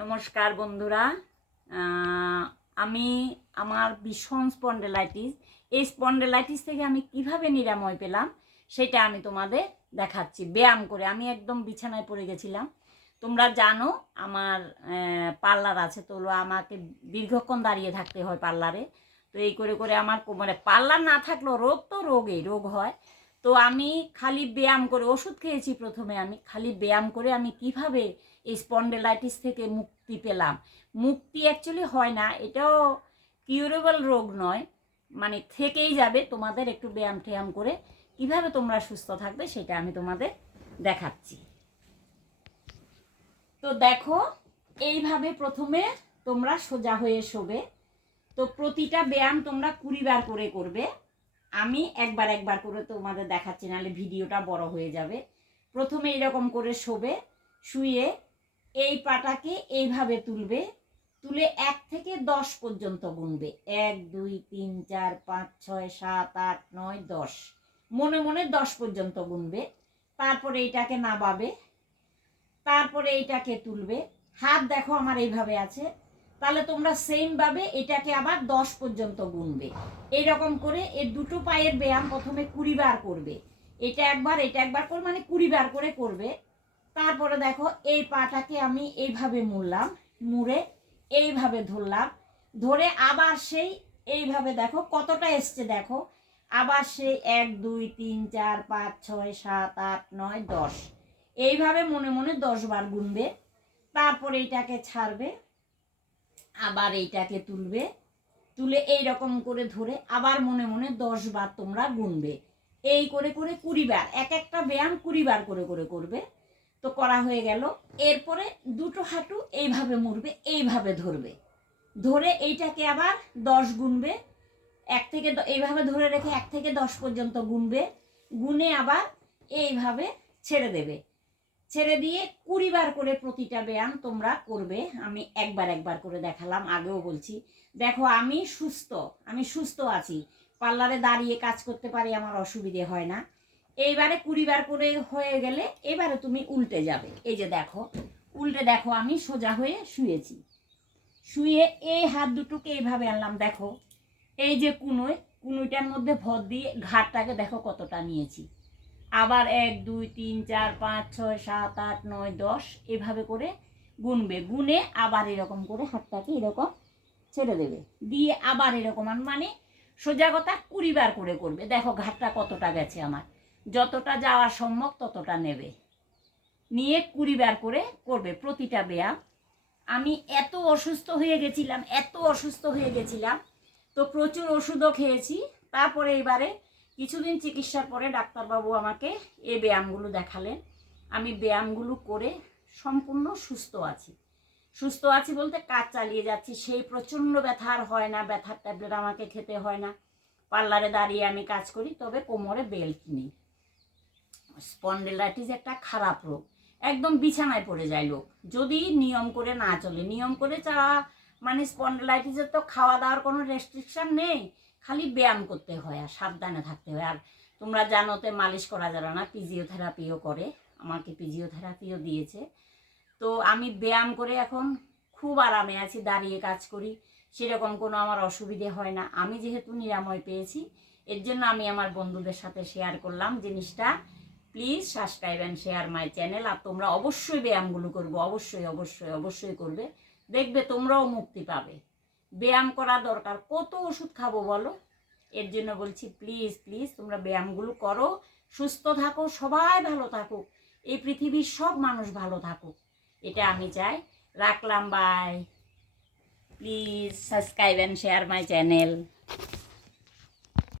নমস্কার বন্ধুরা। আমি আমার ভীষণ স্পন্ডেলাইটিস এই স্পন্ডেলাইটিস থেকে আমি কীভাবে নিরাময় পেলাম, সেটা আমি তোমাদের দেখাচ্ছি। ব্যায়াম করে আমি একদম বিছানায় পড়ে গেছিলাম। তোমরা জানো, আমার পার্লার আছে, তো আমাকে দীর্ঘক্ষণ দাঁড়িয়ে থাকতে হয় পার্লারে। তো এই করে করে আমার কোমরে পার্লার না থাকলেও রোগ তো রোগই, রোগ হয়। তো আমি খালি ব্যায়াম করে, ওষুধ খেয়েছি প্রথমে আমি, খালি ব্যায়াম করে আমি কীভাবে এই স্পন্ডেলাইটিস থেকে মুক্তি পেলাম। মুক্তি অ্যাকচুয়ালি হয় না, এটাও কিউরেবল রোগ নয় মানে থেকেই যাবে, তোমাদের একটু ব্যায়াম ট্যায়াম করে কীভাবে তোমরা সুস্থ থাকবে সেটা আমি তোমাদের দেখাচ্ছি। তো দেখো, এইভাবে প্রথমে তোমরা সোজা হয়ে শোবে। তো প্রতিটা ব্যায়াম তোমরা কুড়ি বার করে করবে। আমি একবার একবার করে তোমাদের দেখাচ্ছি, নাহলে ভিডিওটা বড় হয়ে যাবে। প্রথমে এরকম করে শোবে, শুয়ে এই পাটাকে এইভাবে তুলবে, তুলে এক থেকে দশ পর্যন্ত গুনবে এক, দুই, তিন, চার, পাঁচ, ছয়, সাত, আট, নয়, দশ। মনে মনে দশ পর্যন্ত গুনবে তারপরে এইটাকে নাবাবে তারপরে এইটাকে তুলবে। হাত দেখো আমার এইভাবে আছে। তাহলে তোমরা সেমভাবে এটাকে আবার দশ পর্যন্ত গুনবে এইরকম করে এর দুটো পায়ের ব্যায়াম প্রথমে কুড়ি বার করবে। এটা একবার এটা একবার করে মানে কুড়ি বার করে করবে। তারপরে দেখো, এই পাটাকে আমি এইভাবে মুড়লাম, মুড়ে এইভাবে ধরলাম। ধরে আবার সেই এইভাবে দেখো, কতটা এসছে দেখো। আবার সেই এক, দুই, তিন, চার, পাঁচ, ছয়, সাত, আট, নয়, দশ। এইভাবে মনে মনে দশ বার গুনবে। তারপরে এইটাকে ছাড়বে, আবার এইটাকে তুলবে। তুলে এই রকম করে ধরে আবার মনে মনে দশ বার তোমরা গুনবে। এই করে করে কুড়ি বার, এক একটা ব্যায়াম কুড়ি বার করে করে করবে। তো করা হয়ে গেল। এরপরে দুটো হাঁটু এইভাবে মুড়বে, এইভাবে ধরবে। ধরে এইটাকে আবার দশ গুনবে। এক থেকে এইভাবে ধরে রেখে এক থেকে দশ পর্যন্ত গুনবে। গুনে আবার এইভাবে ছেড়ে দেবে। ছেড়ে দিয়ে কুড়ি বার করে প্রতিটা ব্যায়াম তোমরা করবে। আমি একবার একবার করে দেখালাম, আগেও বলছি। দেখো, আমি সুস্থ আমি সুস্থ আছি। পার্লারে দাঁড়িয়ে কাজ করতে পারি, আমার অসুবিধে হয় না। এইবারে কুড়ি বার করে হয়ে গেলে এবারে তুমি উল্টে যাবে। এই যে দেখো, উল্টে দেখো, আমি সোজা হয়ে শুয়েছি। শুয়ে এই হাত দুটোকে এইভাবে আনলাম, দেখো। এই যে কুনোয় কুনুইটার মধ্যে ভর দিয়ে ঘাটটাকে দেখো কতটা নিয়েছি। আবার এক, দুই, তিন, চার, পাঁচ, ছয়, সাত, আট, নয়, দশ এভাবে করে গুনবে। গুনে আবার এরকম করে হাতটাকে এরকম ছেড়ে দেবে। দিয়ে আবার এরকম মানে সোজা কথা কুড়ি বার করে করবে। দেখো ঘাটটা কতটা গেছে আমার। যতটা যাওয়া সম্ভব ততটা নেবে। নিয়ে কুড়ি বার করে করবে প্রতিটা ব্যায়াম। আমি এত অসুস্থ হয়ে গেছিলাম, এত অসুস্থ হয়ে গেছিলাম, তো প্রচুর ওষুধও খেয়েছি। তারপরে এবারে কিছুদিন চিকিৎসার পরে ডাক্তারবাবু আমাকে এই ব্যায়ামগুলো দেখালেন। আমি ব্যায়ামগুলো করে সম্পূর্ণ সুস্থ আছি। সুস্থ আছি বলতে কাজ চালিয়ে যাচ্ছি, সেই প্রচণ্ড ব্যথা আর হয় না, ব্যথার ট্যাবলেট আমাকে খেতে হয় না। পার্লারে দাঁড়িয়ে আমি কাজ করি, তবে কোমরে বেল্ট নেই। স্পন্ডেলাইটিস একটা খারাপ রোগ। একদম বিছানায় পড়ে যায় লোক। যদি নিয়ম করে না চলে, নিয়ম করে চা মানে স্পন্ডেলাইটিসের তো খাওয়া দাওয়ার কোনো রেস্ট্রিকশান নেই, খালি ব্যায়াম করতে হয় আর সাবধানে থাকতে হয়। আর তোমরা জানোতে মালিশ করা যাবে না ফিজিওথেরাপিও করে, আমাকে ফিজিওথেরাপিও দিয়েছে। তো আমি ব্যায়াম করে এখন খুব আরামে আছি, দাঁড়িয়ে কাজ করি, সেরকম কোনো আমার অসুবিধে হয় না। আমি যেহেতু নিরাময় পেয়েছি, এর জন্য আমি আমার বন্ধুদের সাথে শেয়ার করলাম জিনিসটা। Please subscribe and share my channel আর তোমরা অবশ্যই ব্যায়ামগুলো করবে, অবশ্যই অবশ্যই অবশ্যই করবে। দেখবে তোমরাও মুক্তি পাবে। ব্যায়াম করা দরকার। কত ওষুধ খাব বলো? এর জন্য বলছি প্লিজ প্লিজ তোমরা ব্যায়ামগুলো করো, সুস্থ থাকো, সবাই ভালো থাকুক। এই পৃথিবীর সব মানুষ ভালো থাকুক। এটা আমি চাই। রাখলাম bye please subscribe and share my channel